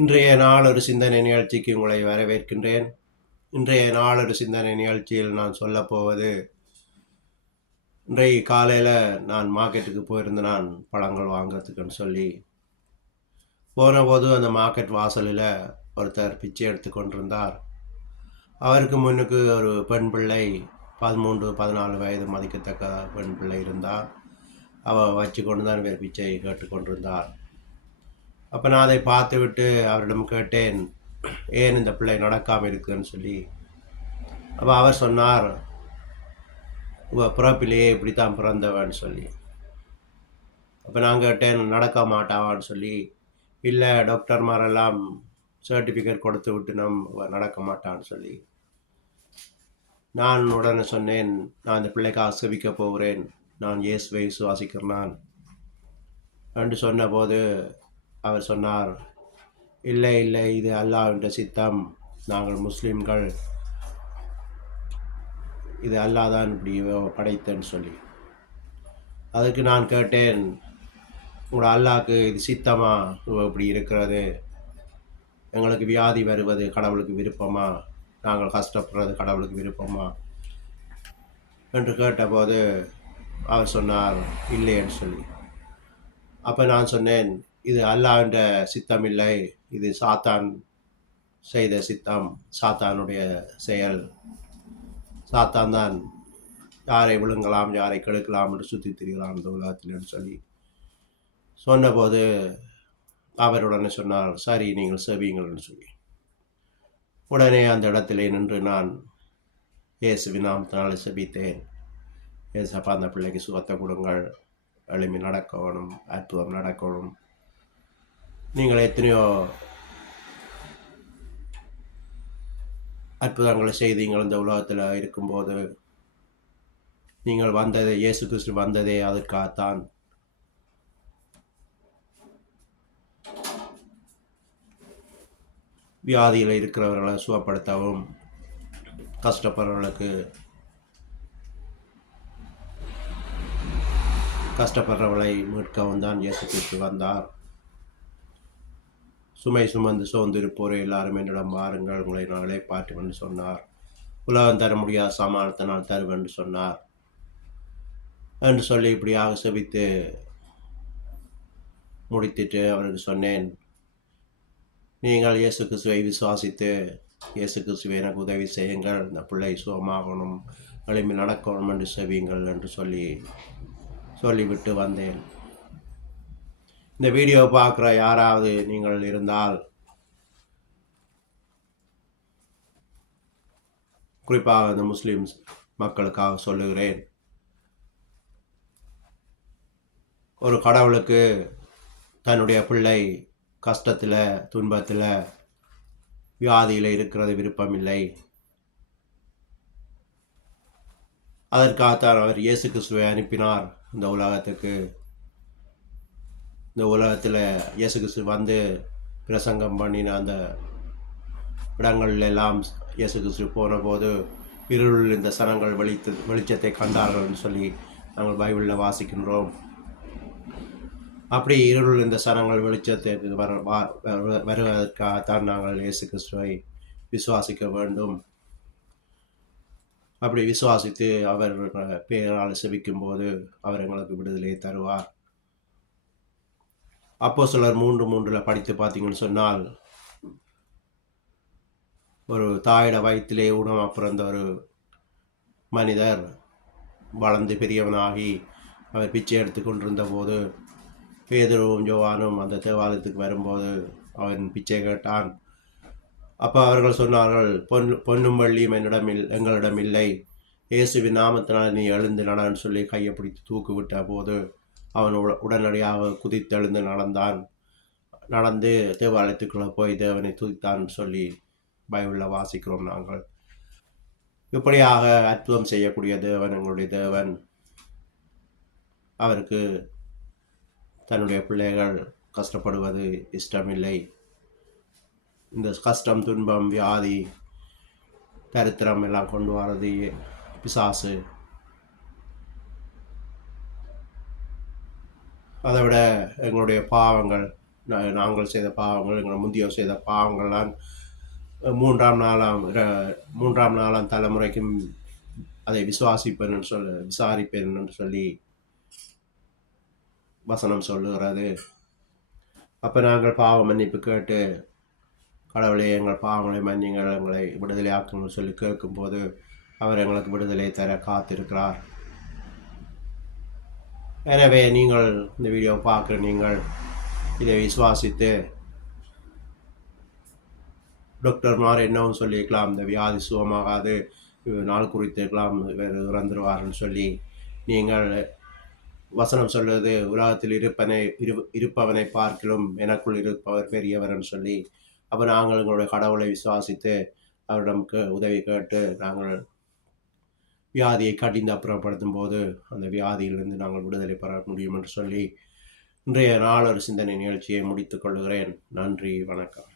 இன்றைய நாள் ஒரு சிந்தனை நிகழ்ச்சிக்கு உங்களை வரவேற்கின்றேன். இன்றைய நாள் ஒரு சிந்தனை நிகழ்ச்சியில் நான் சொல்லப்போவது, இன்றைய காலையில் நான் மார்க்கெட்டுக்கு போயிருந்தேன். நான் பழங்கள் வாங்கிறதுக்குன்னு சொல்லி போனபோது அந்த மார்க்கெட் வாசலில் ஒருத்தர் பிச்சை எடுத்து கொண்டிருந்தார். அவருக்கு முன்னுக்கு ஒரு பெண் பிள்ளை, 13-14 வயது மதிக்கத்தக்க பெண் பிள்ளை இருந்தார். அவள் வச்சு கொண்டு தான் வேறு பிச்சை கேட்டுக்கொண்டிருந்தார். அப்போ நான் அதை பார்த்துவிட்டு அவரிடம் கேட்டேன், ஏன் இந்த பிள்ளை நடக்காமல் இருக்குன்னு சொல்லி. அப்போ அவர் சொன்னார், பிறப்பிலேயே இப்படி தான் பிறந்தவன்னு சொல்லி. அப்போ நான் கேட்டேன், நடக்க மாட்டாவான்னு சொல்லி. இல்லை, டாக்டர்மாரெல்லாம் சர்டிஃபிகேட் கொடுத்து விட்டு நடக்க மாட்டான்னு சொல்லி. நான் உடனே சொன்னேன், நான் இந்த பிள்ளைக்காக செபிக்க போகிறேன், நான் இயேசுவை விசுவாசிக்கிறேன் என்று சொன்னபோது அவர் சொன்னார், இல்லை இல்லை, இது அல்லாஹ்வின் சித்தம், நாங்கள் முஸ்லீம்கள், இது அல்லாஹ் தான் இப்படி படைத்தேன்னு சொல்லி. அதுக்கு நான் கேட்டேன், உங்களோட அல்லாஹ்க்கு இது சித்தமா இப்படி இருக்கிறது? எங்களுக்கு வியாதி வருவது கடவுளுக்கு விருப்பமா? நாங்கள் கஷ்டப்படுறது கடவுளுக்கு விருப்பமா என்று கேட்டபோது அவர் சொன்னார், இல்லைன்னு சொல்லி. அப்போ நான் சொன்னேன், இது அல்லாஹ்வின் சித்தம் இல்லை, இது சாத்தான் செய்த சித்தம், சாத்தானுடைய செயல். சாத்தான் தான் யாரை விழுங்கலாம், யாரை கெடுக்கலாம் என்று சுற்றி திரிகலாம் இந்த உலகத்தில் சொல்லி சொன்னபோது அவருடனே சொன்னார், சரி, நீங்கள் செவியுங்கள்னு சொல்லி. உடனே அந்த இடத்திலே நின்று நான் இயேசுவின் நாமத்தினாலே செபித்தேன். ஏசப்பா, அந்த பிள்ளைக்கு சுகத்தை கொடுங்கள், எளிமை நடக்கணும், அற்புதம் நடக்கணும். நீங்கள் எத்தனையோ அற்புதங்களை செய்தீங்கள் இந்த உலகத்தில் இருக்கும்போது. நீங்கள் வந்ததே, இயேசு கிறிஸ்து வந்ததே அதற்காகத்தான். வியாதியில் இருக்கிறவர்களை சுகப்படுத்தவும், கஷ்டப்படுறவர்களை மீட்கவும் தான் இயேசு கிறிஸ்து வந்தார். சுமை சுமந்து சோர்ந்திருப்போர் எல்லாரும் என்னிடம் வாருங்கள், உங்களை நாளே பாட்டுவென்று சொன்னார். உலகம் தர முடியாத சமானத்தை நான் தருவென்று சொன்னார் என்று சொல்லி இப்படியாக செபித்து முடித்துட்டு அவருக்கு சொன்னேன், நீங்கள் இயேசு கிறிஸ்துவை விசுவாசித்து, இயேசு கிறிஸ்துவை எனக்கு உதவி செய்யுங்கள், இந்த பிள்ளை சுகமாகணும், எளிமை நடக்கணும் என்று செவியுங்கள் என்று சொல்லிவிட்டு வந்தேன். இந்த வீடியோவை பார்க்குற யாராவது நீங்கள் இருந்தால், குறிப்பாக இந்த முஸ்லீம்ஸ் மக்களுக்காக சொல்லுகிறேன், ஒரு கடவுளுக்கு தன்னுடைய பிள்ளை கஷ்டத்தில், துன்பத்தில், வியாதியில் இருக்கிறது விருப்பமில்லை. அதற்காகத்தான் அவர் இயேசு கிறிஸ்துவை அனுப்பினார் இந்த உலகத்துக்கு. இந்த உலகத்தில் இயேசு கிறிஸ்து வந்து பிரசங்கம் பண்ணின அந்த இடங்கள்லாம் இயேசு கிறிஸ்து போன போது இருளில் இந்த சனங்கள் வெளிச்சத்தை கண்டார்கள்னு சொல்லி நாங்கள் பைபிளில் வாசிக்கின்றோம். அப்படி இருளில் இந்த சனங்கள் வெளிச்சத்துக்கு வருவதற்காகத்தான் நாங்கள் இயேசு கிறிஸ்துவை விசுவாசிக்க வேண்டும். அப்படி விசுவாசித்து அவர் பெயரால் செபிக்கும் போது அவர் எங்களுக்கு விடுதலையை தருவார். அப்போஸ்தலர் 3:3 படித்து பார்த்தீங்கன்னு சொன்னால், ஒரு தாயிட வயிற்றிலே ஊனமாக பிறந்த ஒரு மனிதர் வளர்ந்து பெரியவனாகி அவர் பிச்சை எடுத்து கொண்டிருந்த போது பேதுருவும் யோவானும் அந்த தேவாலயத்துக்கு வரும்போது அவன் பிச்சை கேட்டான். அப்போ அவர்கள் சொன்னார்கள், பொன்னும் வெள்ளியும் எங்களிடம் இல்லை, இயேசுவின் நாமத்தினால் நீ எழுந்து நடன்னு சொல்லி கையை பிடித்து தூக்கு விட்ட போது அவன் உடனடியாக குதித்தெழுந்து நடந்து தேவாலயத்துக்குள்ளே போய் தேவனை துதித்தான் சொல்லி பைபிளில் வாசிக்கிறோம் நாங்கள். இப்படியாக அற்புதம் செய்யக்கூடிய தேவன் எங்களுடைய தேவன். அவருக்கு தன்னுடைய பிள்ளைகள் கஷ்டப்படுவது இஷ்டமில்லை. இந்த கஷ்டம், துன்பம், வியாதி, தரித்திரம் எல்லாம் கொண்டு வர்றது பிசாசு. அதை விட எங்களுடைய பாவங்கள், நாங்கள் செய்த பாவங்கள், எங்கள் முந்தியோர் செய்த பாவங்கள்லாம் மூன்றாம் நாலாம் தலைமுறைக்கும் அதை விசாரிப்பேன் என்று சொல்லி வசனம் சொல்லுகிறது. அப்போ நாங்கள் பாவ மன்னிப்பு கேட்டு, கடவுளே எங்கள் பாவங்களை மன்னிங்கள், எங்களை விடுதலை ஆக்கணும்னு சொல்லி கேட்கும்போது அவர் எங்களுக்கு விடுதலை தர காத்திருக்கிறார். எனவே நீங்கள் இந்த வீடியோவை பார்க்குற நீங்கள் இதை விசுவாசித்து டாக்டர்மார் என்னவும் சொல்லியிருக்கலாம், இந்த வியாதி சுகமாகாது, நாள் குறித்திருக்கலாம், வேறு இறந்துருவார்னு சொல்லி நீங்கள் வசனம் சொல்வது உலகத்தில் இருப்பவனை பார்க்கிலும் எனக்குள் இருப்பவர் பெரியவர்னு சொல்லி, அப்போ நாங்கள் எங்களுடைய கடவுளை விசுவாசித்து அவரிடம்க்கு உதவி கேட்டு நாங்கள் வியாதியை கடிந்து அப்புறப்படுத்தும் போது அந்த வியாதியிலிருந்து நாங்கள் விடுதலை பெற முடியும் என்று சொல்லி இன்றைய நாள் ஒரு சிந்தனை நிகழ்ச்சியை முடித்துக் கொள்கிறேன். நன்றி, வணக்கம்.